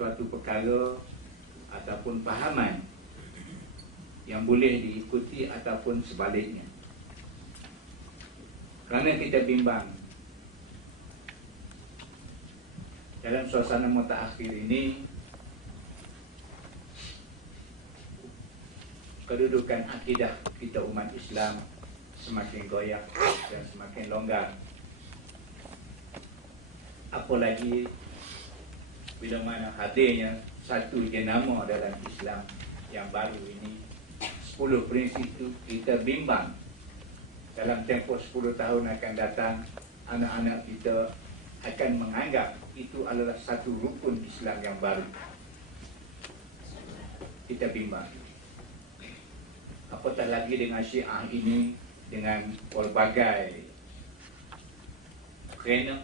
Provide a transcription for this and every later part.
suatu perkara ataupun fahaman yang boleh diikuti ataupun sebaliknya. Kerana kita bimbang dalam suasana mutaakhir ini, kedudukan akidah kita umat Islam semakin goyah dan semakin longgar. Apalagi bila mana hadirnya satu jenama dalam Islam yang baru ini, 10 prinsip itu kita bimbang dalam tempoh 10 tahun akan datang, anak-anak kita akan menganggap itu adalah satu rukun Islam yang baru. Kita bimbang. Apatah lagi dengan Syiah ini, dengan pelbagai kerana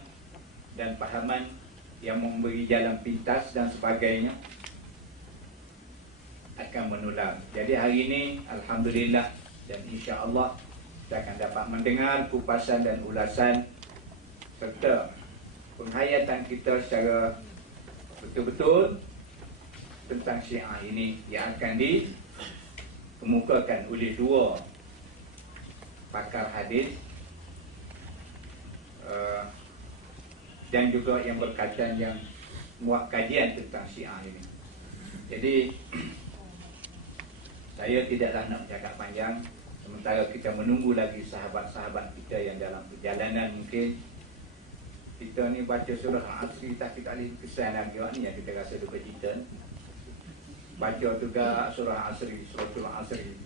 dan pahaman yang memberi jalan pintas dan sebagainya akan menular. Jadi hari ini alhamdulillah dan insya-Allah kita akan dapat mendengar kupasan dan ulasan serta penghayatan kita secara betul-betul tentang Syiah ini yang akan dikemukakan oleh dua pakar hadis dan juga yang berkaitan yang muat kajian tentang Syiah ini. Jadi saya tidaklah nak bercakap panjang sementara kita menunggu lagi sahabat-sahabat kita yang dalam perjalanan. Mungkin kita ni baca surah Al-Asri tak kita boleh kesan lagi ni yang kita rasa duka cita. Baca juga surah Asri, suratul Asri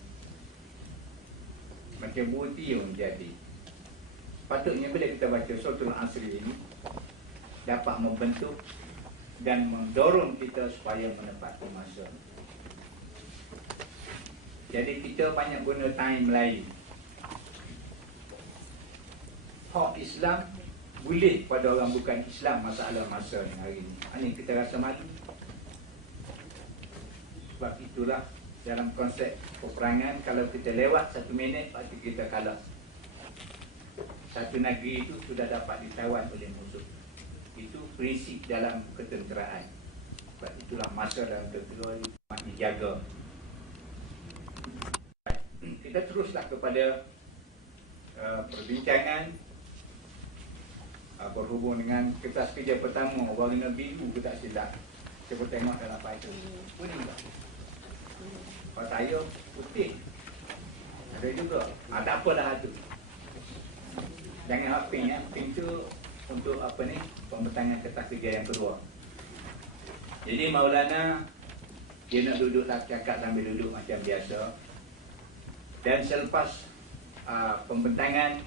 macam bukti yang jadi. Patutnya bila kita baca suratul Asri ini dapat membentuk dan mendorong kita supaya menepati masa. Jadi kita banyak guna time lain. Hak Islam boleh pada orang bukan Islam masalah masa ni hari ni. Ini kita rasa malu. Sebab itulah dalam konsep peperangan, kalau kita lewat 1 minit pasti kita kalah. Satu negeri itu sudah dapat ditawan oleh musuh. Itu prinsip dalam ketenteraan. Sebab itulah masa dalam tentera dijaga. Kita teruslah kepada perbincangan berhubung dengan kertas kerja pertama warna biru ke tak silap. Saya tengok dalam apa itu. Kuning tak? Kalau saya putih. Ada juga. Tak apalah tu. Jangan hak pink ya. Pink tu untuk apa ni? Pembentangan kertas kerja yang kedua. Jadi Maulana dia nak duduk tak cakap sambil duduk macam biasa. Dan selepas pembentangan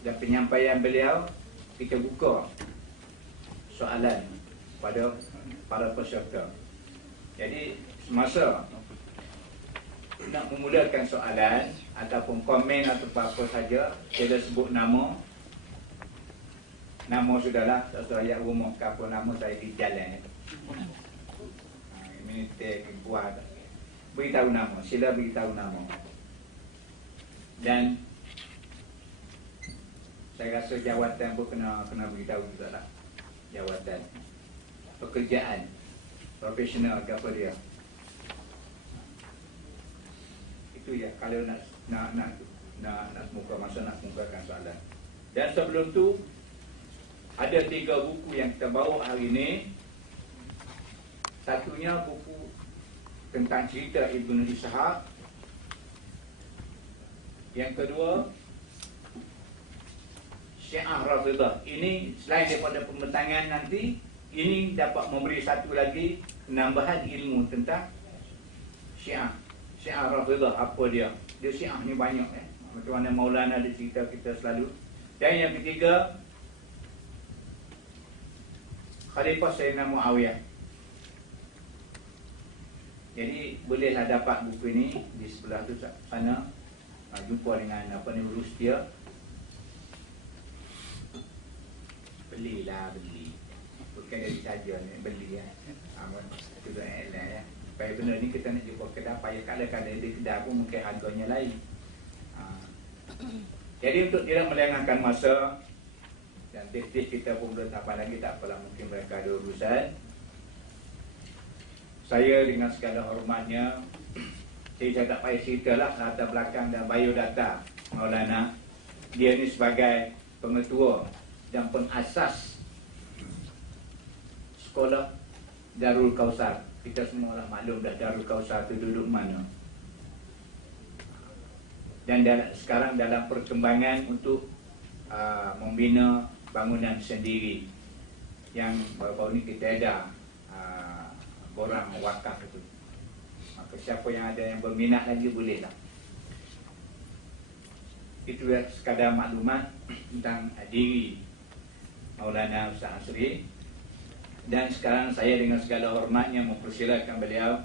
dan penyampaian beliau, kita buka soalan pada para peserta. Jadi semasa nak memulakan soalan ataupun komen atau apa saja, saya sebut nama. Nama sudahlah, tak ayat rumah ke apa nama saya di jalan. Minit buat. Beritahu nama, sila beritahu nama. Dan saya rasa jawatan pun kena beritahu juga lah. Jawatan pekerjaan profesional ke apa dia. Itu ya kalau nak muka masa nak mukakan soalan. Dan sebelum tu ada 3 buku yang kita bawa hari ini. Satunya buku tentang cerita Ibnu Ishaq. Yang kedua Syiah Rafidhah. Ini selain daripada pembentangan nanti, ini dapat memberi satu lagi penambahan ilmu tentang Syiah. Syiah Rafidhah apa dia? Dia Syiah ni banyak macam mana Maulana ada cerita kita selalu. Dan yang ketiga Khalifah Sayyidina Muawiyah. Jadi bolehlah dapat buku ini di sebelah tu sana. Jumpa dengan apa ni urus dia. Belilah, beli. Bukan dari saja ni beli ya. Itu dah elah ya. Supaya benda ni kita nak jumpa kedai, payah kadang-kadang di kedai pun mungkin harganya lain. Jadi untuk tidak melengahkan masa dan tips kita pun belum sampai lagi, tak apalah, mungkin mereka ada urusan. saya dengan segala hormatnya, saya tak payah cerita lah latar belakang dan biodata Maulana. Dia ni sebagai pengetua dan pengasas sekolah Darul Kausar. Kita semua lah maklum dah Darul Kausar tu duduk mana. Dan sekarang dalam perkembangan untuk membina bangunan sendiri yang baru-baru ni kita ada borang wakaf itu. Maka siapa yang ada yang berminat lagi boleh lah. Itu sekadar maklumat tentang diri Maulana Ustaz Asri. Dan sekarang saya dengan segala hormatnya mempersilakan beliau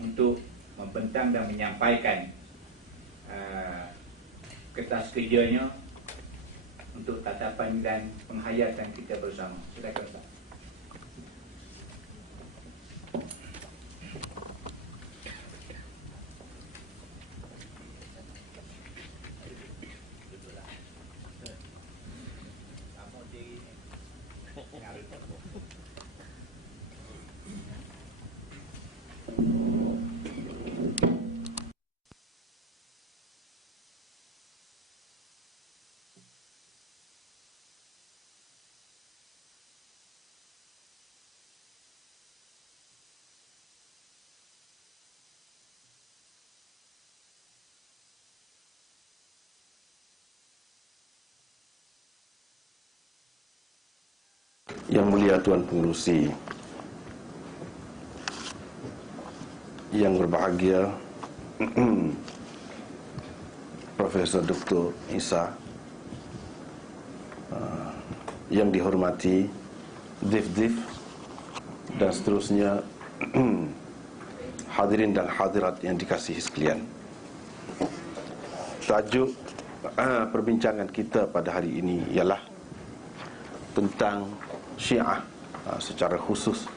untuk membentang dan menyampaikan kertas kerjanya untuk tatapan dan penghayatan kita bersama. Silakan Ustaz. Yang mulia Tuan Pengerusi, yang berbahagia Profesor Dr. Isa, yang dihormati Dif-Dif dan seterusnya, hadirin dan hadirat yang dikasihi sekalian. Tajuk perbincangan kita pada hari ini ialah tentang Syiah secara khusus.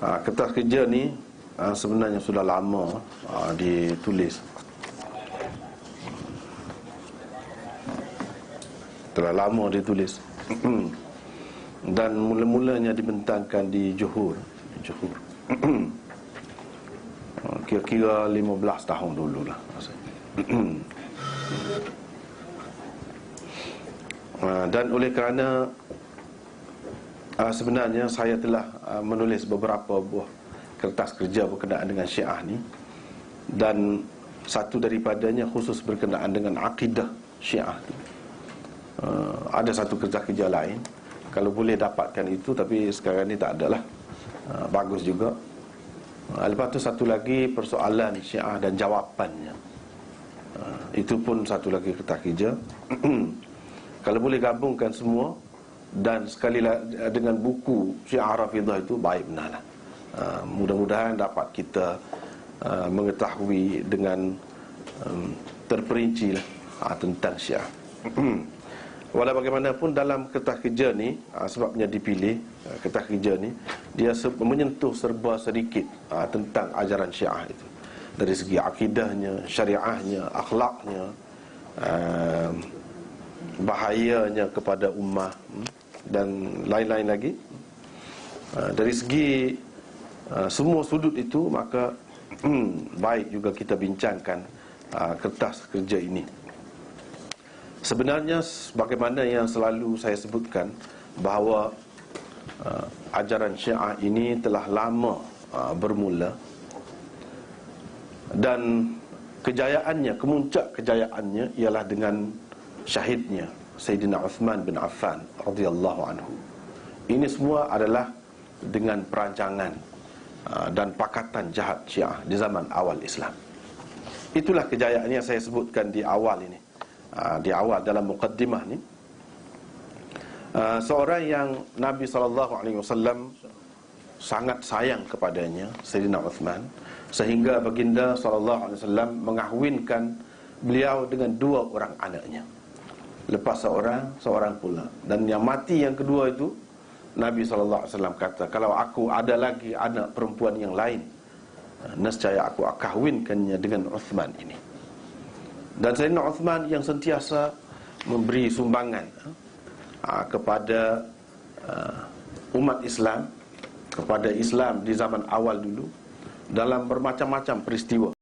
Kertas kerja ni sebenarnya sudah lama ditulis. Telah lama ditulis. Dan mula-mulanya dibentangkan di Johor. Kira-kira 15 tahun dululah. Dan oleh kerana sebenarnya saya telah menulis beberapa buah kertas kerja berkenaan dengan Syiah ni, dan satu daripadanya khusus berkenaan dengan akidah Syiah. Ada satu kertas kerja lain, kalau boleh dapatkan itu, tapi sekarang ni tak ada lah. Bagus juga. Lepas tu satu lagi persoalan Syiah dan jawapannya. Itu pun satu lagi kertas kerja. Kalau boleh gabungkan semua, dan sekali dengan buku Syiah Rafidah itu, baik benar lah. Mudah-mudahan dapat kita mengetahui dengan terperinci lah tentang Syiah. Walau bagaimanapun dalam kertas kerja ni, sebabnya dipilih kertas kerja ni, dia menyentuh serba sedikit tentang ajaran Syiah itu, dari segi akidahnya, syariahnya, akhlaknya, bahayanya kepada ummah, dan lain-lain lagi. Dari segi semua sudut itu, maka baik juga kita bincangkan kertas kerja ini. Sebenarnya bagaimana yang selalu saya sebutkan, bahawa ajaran Syiah ini telah lama bermula, dan kejayaannya, kemuncak kejayaannya ialah dengan syahidnya Sayyidina Uthman bin Affan radhiyallahu anhu. Ini semua adalah dengan perancangan dan pakatan jahat Syiah di zaman awal Islam. Itulah kejayaan yang saya sebutkan di awal ini. Di awal dalam muqaddimah ni, seorang yang Nabi SAW sangat sayang kepadanya, Sayyidina Uthman, sehingga baginda SAW mengahwinkan beliau dengan 2 orang anaknya. Lepas seorang pula. Dan yang mati yang kedua itu, Nabi SAW kata, kalau aku ada lagi anak perempuan yang lain, nescaya aku akan kahwinkannya dengan Uthman ini. Dan Sayyidina Uthman yang sentiasa memberi sumbangan kepada umat Islam, kepada Islam di zaman awal dulu dalam bermacam-macam peristiwa.